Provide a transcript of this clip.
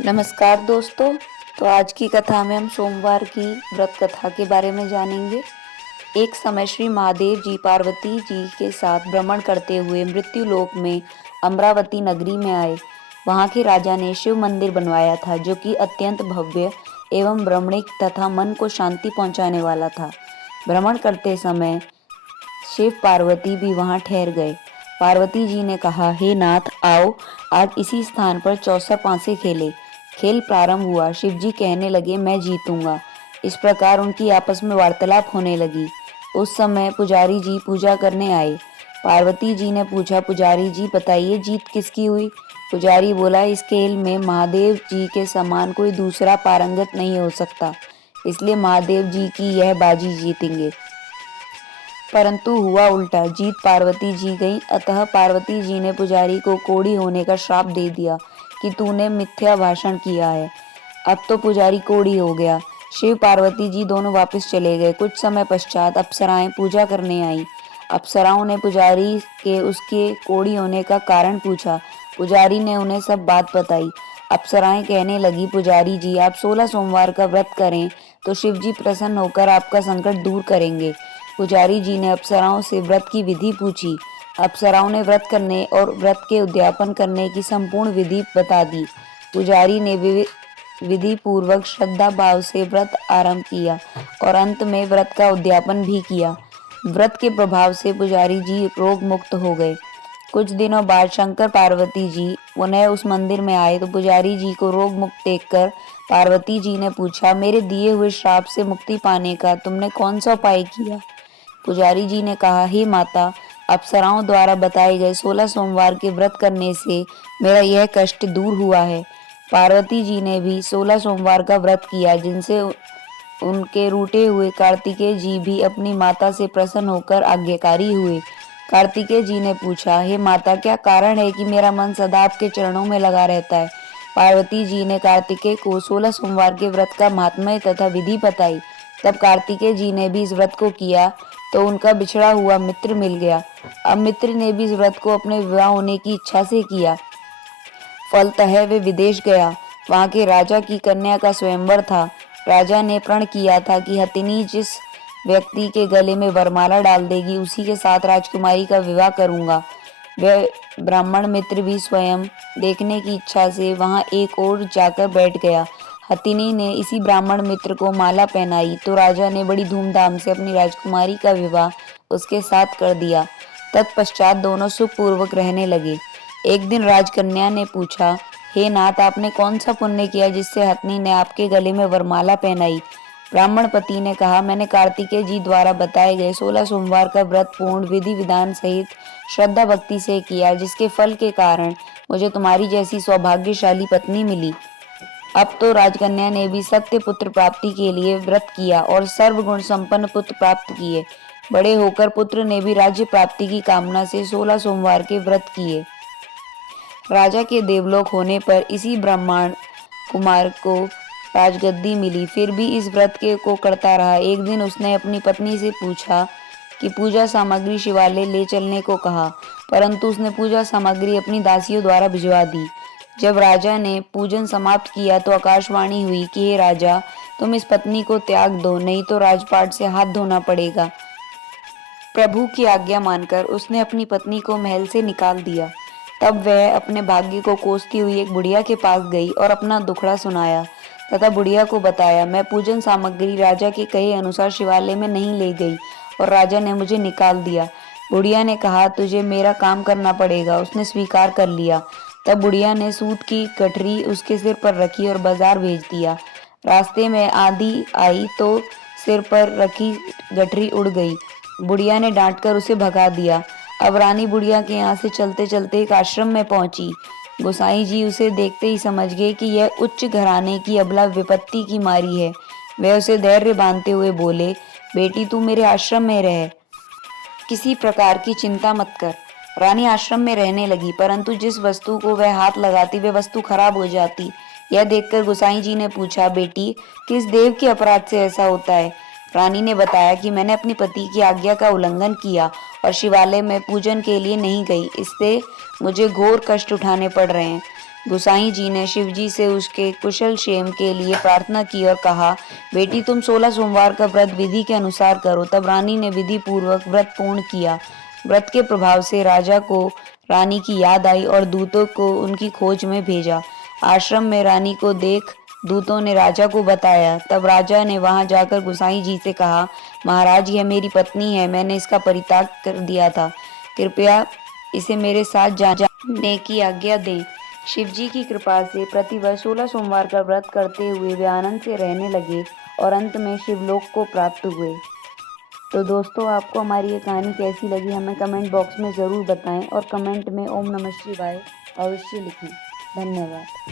नमस्कार दोस्तों। तो आज की कथा में हम सोमवार की व्रत कथा के बारे में जानेंगे। एक समय श्री महादेव जी पार्वती जी के साथ भ्रमण करते हुए मृत्यु लोक में अमरावती नगरी में आए। वहां के राजा ने शिव मंदिर बनवाया था जो कि अत्यंत भव्य एवं रमणीक तथा मन को शांति पहुंचाने वाला था। भ्रमण करते समय शिव पार्वती भी वहां ठहर गए। पार्वती जी ने कहा, हे नाथ, आओ आज इसी स्थान पर 64 पांसे खेले। खेल प्रारंभ हुआ। शिव जी कहने लगे, मैं जीतूंगा। इस प्रकार उनकी आपस में वार्तालाप होने लगी। उस समय पुजारी जी पूजा करने आए। पार्वती जी ने पूछा, पुजारी जी बताइए जीत किसकी हुई। पुजारी बोला, इस खेल में महादेव जी के समान कोई दूसरा पारंगत नहीं हो सकता, इसलिए महादेव जी की यह बाजी जीतेंगे। परंतु हुआ उल्टा, जीत पार्वती जी गई। अतः पार्वती जी ने पुजारी को कोढ़ी होने का श्राप दे दिया कि तूने मिथ्या भाषण किया है। अब तो पुजारी कोढ़ी हो गया। शिव पार्वती जी दोनों वापस चले गए। कुछ समय पश्चात अप्सराएं पूजा करने आईं। अप्सराओं ने पुजारी के उसके कोढ़ी होने का कारण पूछा। पुजारी ने उन्हें सब बात बताई। अप्सराएं कहने लगी, पुजारी जी आप 16 सोमवार का व्रत करें तो शिव जी प्रसन्न होकर आपका संकट दूर करेंगे। पुजारी जी ने अप्सराओं से व्रत की विधि पूछी। अप्सराओं ने व्रत करने और व्रत के उद्यापन करने की संपूर्ण विधि बता दी। पुजारी ने विधि पूर्वक श्रद्धा भाव से व्रत आरंभ किया और अंत में व्रत का उद्यापन भी किया। व्रत के प्रभाव से पुजारी जी रोग मुक्त हो गए। कुछ दिनों बाद शंकर पार्वती जी पुनः उस मंदिर में आए तो पुजारी जी को रोग मुक्त देखकर पार्वती जी ने पूछा, मेरे दिए हुए श्राप से मुक्ति पाने का तुमने कौन सा उपाय किया। पुजारी जी ने कहा, हे माता, अप्सराओं द्वारा बताए गए 16 सोमवार के व्रत करने से मेरा यह कष्ट दूर हुआ है। पार्वती जी ने भी 16 सोमवार का व्रत किया, जिनसे उनके रूठे हुए कार्तिकेय जी भी अपनी माता से प्रसन्न होकर आज्ञाकारी हुए। कार्तिकेय जी ने पूछा, हे माता, क्या कारण है कि मेरा मन सदा आपके चरणों में लगा रहता है। पार्वती जी ने कार्तिकेय को 16 सोमवार के व्रत का महात्म्य तथा विधि बताई। तब कार्तिकेय जी ने भी इस व्रत को किया तो उनका बिछड़ा हुआ मित्र मिल गया। अब मित्र ने भी इस व्रत को अपने विवाह होने की इच्छा से किया। फलतः वे विदेश गया। वहां के राजा की कन्या का स्वयंवर था। राजा ने प्रण किया था कि हथिनी जिस व्यक्ति के गले में वरमाला डाल देगी उसी के साथ राजकुमारी का विवाह करूंगा। वह ब्राह्मण मित्र भी स्वयं देखने की इच्छा से वहां एक ओर जाकर बैठ गया। हथिनी ने इसी ब्राह्मण मित्र को माला पहनाई तो राजा ने बड़ी धूमधाम से अपनी राजकुमारी का विवाह उसके साथ कर दिया। तत्पश्चात दोनों सुखपूर्वक रहने लगे। एक दिन राजकन्या ने पूछा, हे नाथ, आपने कौन सा पुण्य किया जिससे हथिनी ने आपके गले में वरमाला पहनाई। ब्राह्मण पति ने कहा, मैंने कार्तिकेय जी द्वारा बताए गए 16 सोमवार का व्रत पूर्ण विधि विधान सहित श्रद्धा भक्ति से किया, जिसके फल के कारण मुझे तुम्हारी जैसी सौभाग्यशाली पत्नी मिली। अब तो राजकन्या ने भी सत्य पुत्र प्राप्ति के लिए व्रत किया और सर्वगुण संपन्न पुत्र प्राप्त किए। बड़े होकर पुत्र ने भी राज्य प्राप्ति की कामना से 16 सोमवार के व्रत किए। राजा के देवलोक होने पर इसी ब्राह्मण कुमार को राजगद्दी मिली। फिर भी इस व्रत के को करता रहा। एक दिन उसने अपनी पत्नी से पूछा कि पूजा सामग्री शिवालय ले चलने को कहा, परंतु उसने पूजा सामग्री अपनी दासियों द्वारा भिजवा दी। जब राजा ने पूजन समाप्त किया तो आकाशवाणी हुई कि हे राजा, तुम इस पत्नी को त्याग दो, नहीं तो राजपाट से हाथ धोना पड़ेगा। प्रभु की आज्ञा मानकर उसने अपनी पत्नी को महल से निकाल दिया। तब वह अपने भाग्य को कोसती हुई एक बुढ़िया के पास गई और अपना दुखड़ा सुनाया तथा बुढ़िया को बताया, मैं पूजन सामग्री राजा के कहे अनुसार शिवालय में नहीं ले गई और राजा ने मुझे निकाल दिया। बुढ़िया ने कहा, तुझे मेरा काम करना पड़ेगा। उसने स्वीकार कर लिया। तब बुढ़िया ने सूत की गठरी उसके सिर पर रखी और बाजार भेज दिया। रास्ते में आंधी आई तो सिर पर रखी गठरी उड़ गई। बुढ़िया ने डांटकर उसे भगा दिया। अब रानी बुढ़िया के यहाँ से चलते चलते एक आश्रम में पहुंची। गोसाई जी उसे देखते ही समझ गए कि यह उच्च घराने की अबला विपत्ति की मारी है। वे उसे धैर्य बांधते हुए बोले, बेटी तू मेरे आश्रम में रह, किसी प्रकार की चिंता मत कर। रानी आश्रम में रहने लगी, परंतु जिस वस्तु को वह हाथ लगाती वह वस्तु खराब हो जाती। यह देखकर गोसाई जी ने पूछा, बेटी किस देव के अपराध से ऐसा होता है। रानी ने बताया कि मैंने अपनी पति की आज्ञा का उल्लंघन किया और शिवालय में पूजन के लिए नहीं गई, इससे मुझे घोर कष्ट उठाने पड़ रहे हैं। गोसाई जी ने शिव जी से उसके कुशल क्षेम के लिए प्रार्थना की और कहा, बेटी तुम 16 सोमवार का व्रत विधि के अनुसार करो। तब रानी ने विधि पूर्वक व्रत पूर्ण किया। व्रत के प्रभाव से राजा को रानी की याद आई और दूतों को उनकी खोज में भेजा। आश्रम में रानी को देख दूतों ने राजा को बताया। तब राजा ने वहां जाकर गोसाई जी से कहा, महाराज यह मेरी पत्नी है, मैंने इसका परित्याग कर दिया था, कृपया इसे मेरे साथ जाने की आज्ञा दें। शिवजी की कृपा से प्रतिवर्ष 16 सोमवार का व्रत करते हुए वे आनंद से रहने लगे और अंत में शिवलोक को प्राप्त हुए। तो दोस्तों, आपको हमारी ये कहानी कैसी लगी हमें कमेंट बॉक्स में ज़रूर बताएं और कमेंट में ओम नमः शिवाय अवश्य लिखें। धन्यवाद।